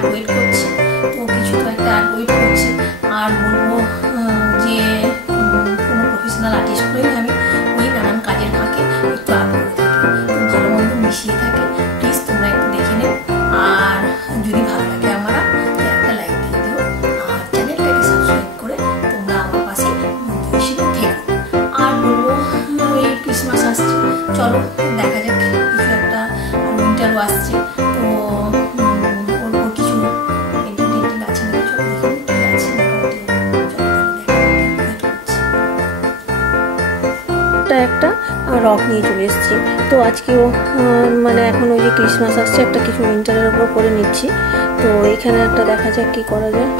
আর wait করছে, তো কিছু তো একটা আর ওয়েট করছে। আর বলবো যে কোনো প্রফেশনাল আর্টিস্ট হয়েই আমি ওই নানান কাজের ফাঁকে একটু আর্ট করে থাকি, তো ভালো মন্দ মিশিয়ে থাকি। প্লিজ তোমরা একটু দেখে নেও, আর যদি ভালো লাগে আমার একটা লাইক দিয়ে দিও, আর চ্যানেলটাকে সাবস্ক্রাইব করে তোমরা আমার পাশে বন্ধু হিসেবে থেকো। আর বলবো এই ক্রিসমাস আসছে, চলো দেখা যাক কিছু একটা, উইন্টারও আসছে, তো ওর কিছু পেন্টিং আছে নাকি সব দেখে কি আছে। একটা রক নিয়ে চলে এসেছি, তো আজকেও মানে এখন ওই যে ক্রিসমাস আসছে একটা কিছু উইন্টারের উপর করে নিচ্ছি, তো এখানে একটা দেখা যাক কি করা যায়।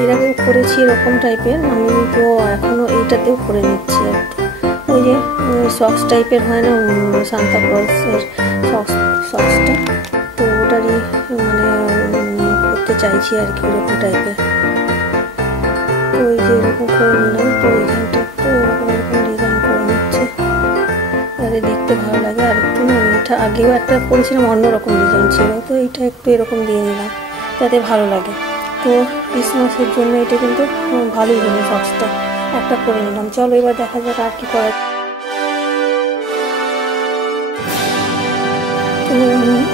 এর আগে করেছি এরকম টাইপের, আমি তো এখনো এইটাতেও করে নিচ্ছি একটু, ওই যে সক্স টাইপের হয় না সান্তা ক্লজের সক্সটা, তো ওটারই মানে করতে চাইছি আর কি এরকম টাইপের। তো ওই যে এরকম করে নিলাম, তো এইখানটা একটু এরকম ডিজাইন করে নিচ্ছে যাতে দেখতে ভালো লাগে। আর একটু না, এটা আগেও একটা করেছিলাম অন্যরকম ডিজাইন ছিল, তো এইটা একটু এরকম দিয়ে নিলাম যাতে ভালো লাগে। তো ক্রিসমাসের জন্য এটা কিন্তু ভালোই হলো, সক্সটা একটা করে নিলাম। চলো এবার দেখা যাক আর কি করা। তো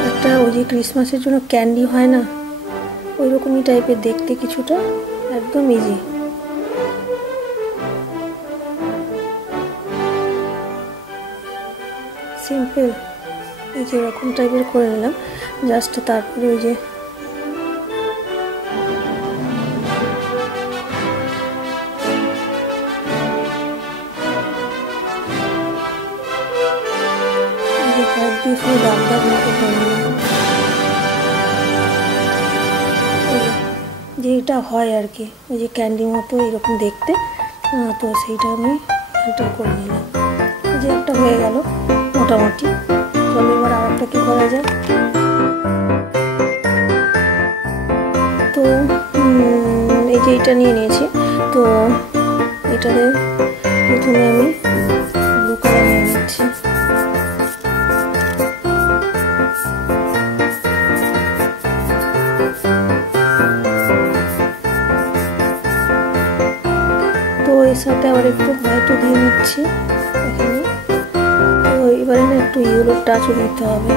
একটা ওই যে ক্রিসমাসের জন্য ক্যান্ডি হয় না, ওই রকমই টাইপের দেখতে কিছুটা, একদম ইজি। সিম্পল এই যে এরকম টাইপের করে নিলাম জাস্ট। তারপরে ওই যে দাগ দাগ মতো করে নিলাম, যে এটা হয় আর কি ওই যে ক্যান্ডি মতো এরকম দেখতে, তো সেইটা আমি এটা করে নিলাম, যে একটা হয়ে গেল মোটামুটি। চলো এবার আর একটা কী করা যায়। তো এই যে এটা নিয়ে নিয়েছি, তো এটাতে প্রথমে আমি ব্লু কালার নিয়ে নিচ্ছি। তো এর সাথে আবার একটু হোয়াইটও দিয়ে নিচ্ছি এখানে। তো এবারে না একটু ইয়েলো টাচও দিতে হবে।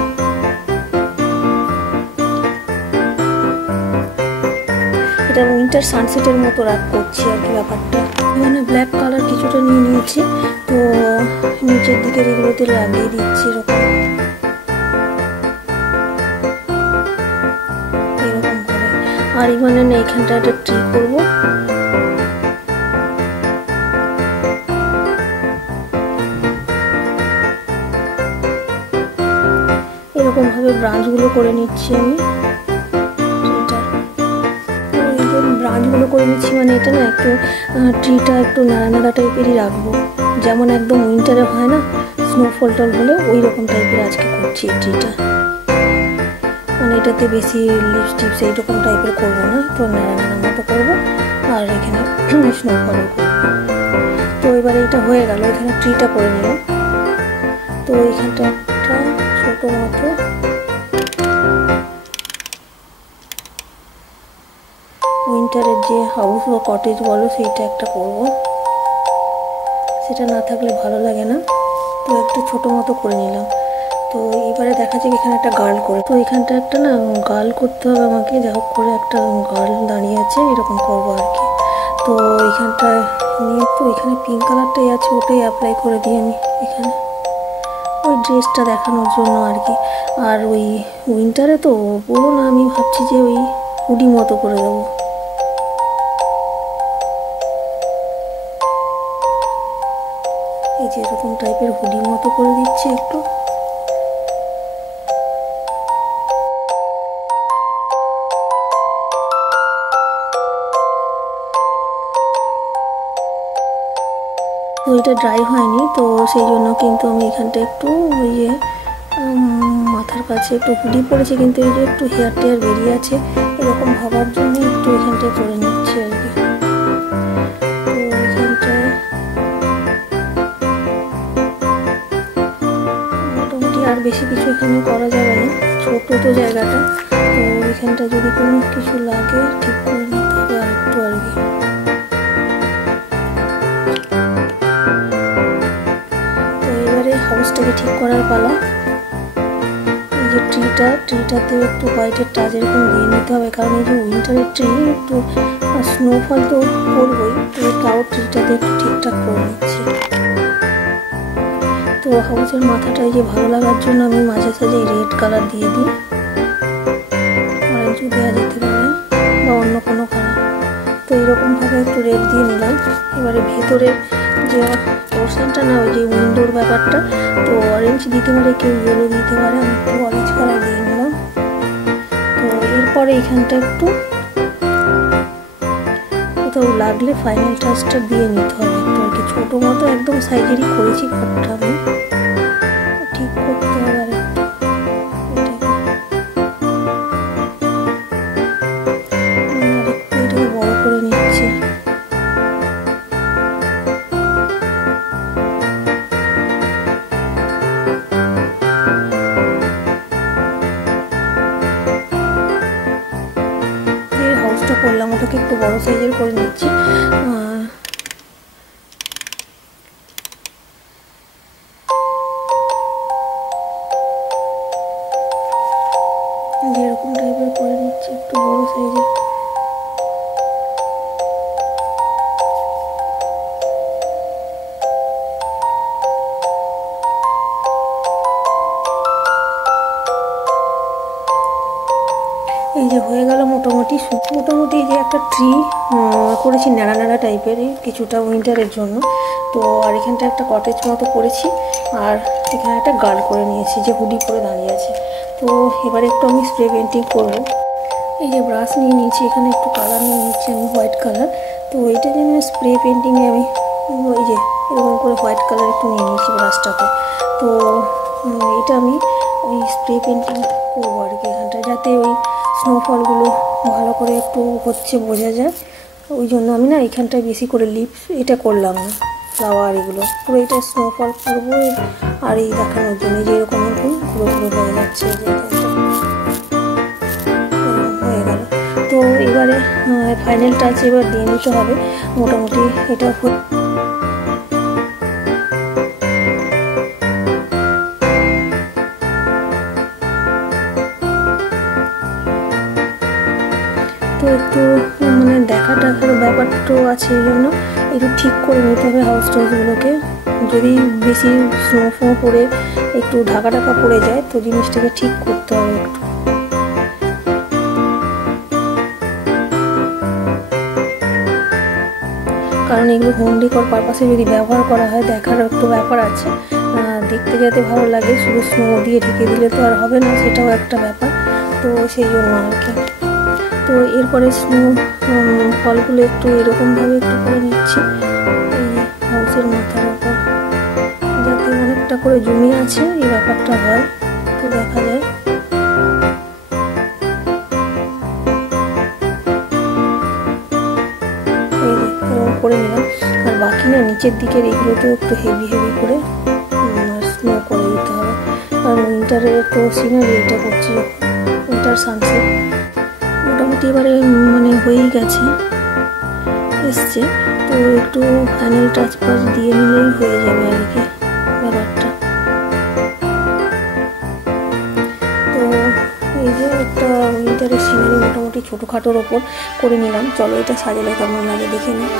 এটা উইন্টার সানসেটের মতো রাগ করছি আর কি ব্যাপারটা। এখানে ব্ল্যাক কালার কিছুটা নিয়ে নিয়েছি, তো নিচের দিকের এগুলোতে লাগিয়ে দিচ্ছি এরকম করে। আর এখানে না এখানটা একটা ট্রি করবো, এরকম ভাবে ব্রাঞ্চগুলো করে নিচ্ছি আমি। ব্রাঞ্চগুলো করে নিচ্ছি মানে এটা না একটু ট্রিটা একটু নাড়া নাড়া টাইপেরই রাখবো, যেমন একদম উইন্টারে হয় না স্নোফল টল হলে ওই রকম টাইপের আজকে করছি এই ট্রিটা। মানে এটাতে বেশি লিপস টিপস এইরকম টাইপের করবো না, তো নাড়া নাড়া মতো করবো, আর এখানে স্নোফলও করবো। তো এবারে এটা হয়ে গেল, এখানে ট্রিটা করে নিলাম। তো এইখানটা একটা ছোটো মতো উইন্টারের যে হাউস বা কটেজ বলো সেইটা একটা করব, সেটা না থাকলে ভালো লাগে না, তো একটু ছোটো মতো করে নিলাম। তো এবারে দেখা যাক এখানে একটা গার্ল করে, তো এখানটা একটা না গার্ল করতে হবে আমাকে, যা হোক করে একটা গার্ল দাঁড়িয়ে আছে এরকম করবো আর কি। তো এইখানটায় নিয়ে, তো এখানে পিঙ্ক কালারটাই আছে ওটাই অ্যাপ্লাই করে দিই আমি এখানে, ওই ড্রেসটা দেখানোর জন্য আর কি। আর ওই উইন্টারে তো পুরো না, আমি ভাবছি যে ওই হুডি মতো করে দেবো। এই যে এরকম টাইপের হুডি মতো করে দিচ্ছি একটু। তো এটা ড্রাই হয়নি, তো সেই জন্য কিন্তু আমি এখানটা একটু ওই যে মাথার কাছে একটু হুডি পড়েছে, কিন্তু এই যে একটু হেয়ার টেয়ার বেরিয়ে আছে এরকম ভাবার জন্য একটু এখানটায় করে নিচ্ছি আর কি। তো এখানটায় জিনিসটাকে ঠিক করার পালা। এই যে ট্রিটাতে একটু হোয়াইটের টাচ এরকম দিয়ে নিতে হবে, কারণ এই যে উইন্টারের ট্রি একটু স্নোফল তো করবই, তো তাও ট্রিটাতে একটু ঠিকঠাক করে নিচ্ছি। তো হাউসের মাথাটা এই যে ভালো লাগার জন্য আমি মাঝে সাঝে রেড কালার দিয়ে দিই, অরেঞ্জও দেওয়া যেতে পারে বা অন্য কোনো কালার। তো এইরকমভাবে একটু রেড দিয়ে নিলাম। এবারে ভেতরের যে পোর্শনটা না, ওই যে উইন্ডোর ব্যাপারটা, তো অরেঞ্জ দিতে পারে, কেউ ইয়েলো দিতে পারে, আমি একটু অরেঞ্জ কালার দিয়ে নিলাম। তো এরপরে এইখানটা একটু কোথাও লাগলে ফাইনাল টাচটা দিয়ে নিতে হবে একটু আর কি। ছোটো মতো একদম সাইজেরই করেছি ঘরটা, আমি ঠিক করতে হবে আর একটু এটাকে বড় করে নিচ্ছি। হাউসটা করলাম, ওটাকে একটু বড় সাইজের করে নিচ্ছি। এরকম টাইপের করে নিচ্ছি একটু বড় সাইজের। এই যে হয়ে গেল মোটামুটি এই যে একটা ট্রি করেছি ন্যাড়া ন্যাড়া টাইপের কিছুটা উইন্টারের জন্য। তো আর এখানটা একটা কটেজ মতো করেছি, আর এখানে একটা গার্ড করে নিয়েছি যে হুডি পরে দাঁড়িয়ে আছে। তো এবারে একটু আমি স্প্রে পেন্টিং করব। এই যে ব্রাশ নিয়ে নিয়েছি, এখানে একটু কালার নিয়ে নিচ্ছি আমি, হোয়াইট কালার। তো এইটা যে স্প্রে পেন্টিংয়ে আমি ওই যে এরকম করে হোয়াইট কালার একটু নিয়ে নিয়েছি ব্রাশটাকে। তো এটা আমি ওই স্প্রে পেন্টিং করবো আর কি এখানটায়, যাতে ওই স্নোফলগুলো ভালো করে একটু হচ্ছে বোঝা যায়। ওই জন্য আমি না এখানটায় বেশি করে লিপস এটা করলাম না, ফ্লাওয়ার এগুলো পুরো এটা স্নোফল করবো আর এই দেখানোর জন্য যে এরকম এরকম পুরো হয়ে যাচ্ছে। হয়ে গেল। তো এবারে ফাইনাল টাচ এবার দিয়ে নিতে হবে মোটামুটি। এটা তো একটু মানে দেখার ব্যাপারটাও আছে, এই জন্য একটু ঠিক করে নিতে হবে হাউস টাউসগুলোকে। যদি বেশি স্নো পড়ে একটু ঢাকা পড়ে যায়, তো জিনিসটাকে ঠিক করতে হবে একটু। কারণ এগুলো হোম ডেকোর পারপাসে যদি ব্যবহার করা হয়, দেখার একটু ব্যাপার আছে, দেখতে যাতে ভালো লাগে। শুধু স্নো দিয়ে ঢেকে দিলে তো আর হবে না, সেটাও একটা ব্যাপার। তো সেই জন্য আর কি। তো এরপরে স্নো ফলগুলো একটু এরকমভাবে একটু করে নিচ্ছি এই হাউসের মাথার উপর, যাতে অনেকটা করে জমি আছে এই ব্যাপারটা হয়, তো দেখা যায়। এই যে এরকম করে নিলাম। আর বাকি না নিচের দিকের এগুলোতেও একটু হেভি করে স্নো করে দিতে হবে, কারণ উইন্টারের তো সিনারি এটা করছি, উইন্টার সানসেট। মোটামুটি এবারে মানে হয়েই এসছে। তো একটু ফাইনাল টাচ পাচ দিয়ে নিলেই হয়ে যাবে আর কি ব্যাপারটা। তো এই যে একটা উইন্টারের সিনারি মোটামুটি ছোটোখাটোর ওপর করে নিলাম। চলো এটা সাজালে কেমন লাগে দেখে নিই।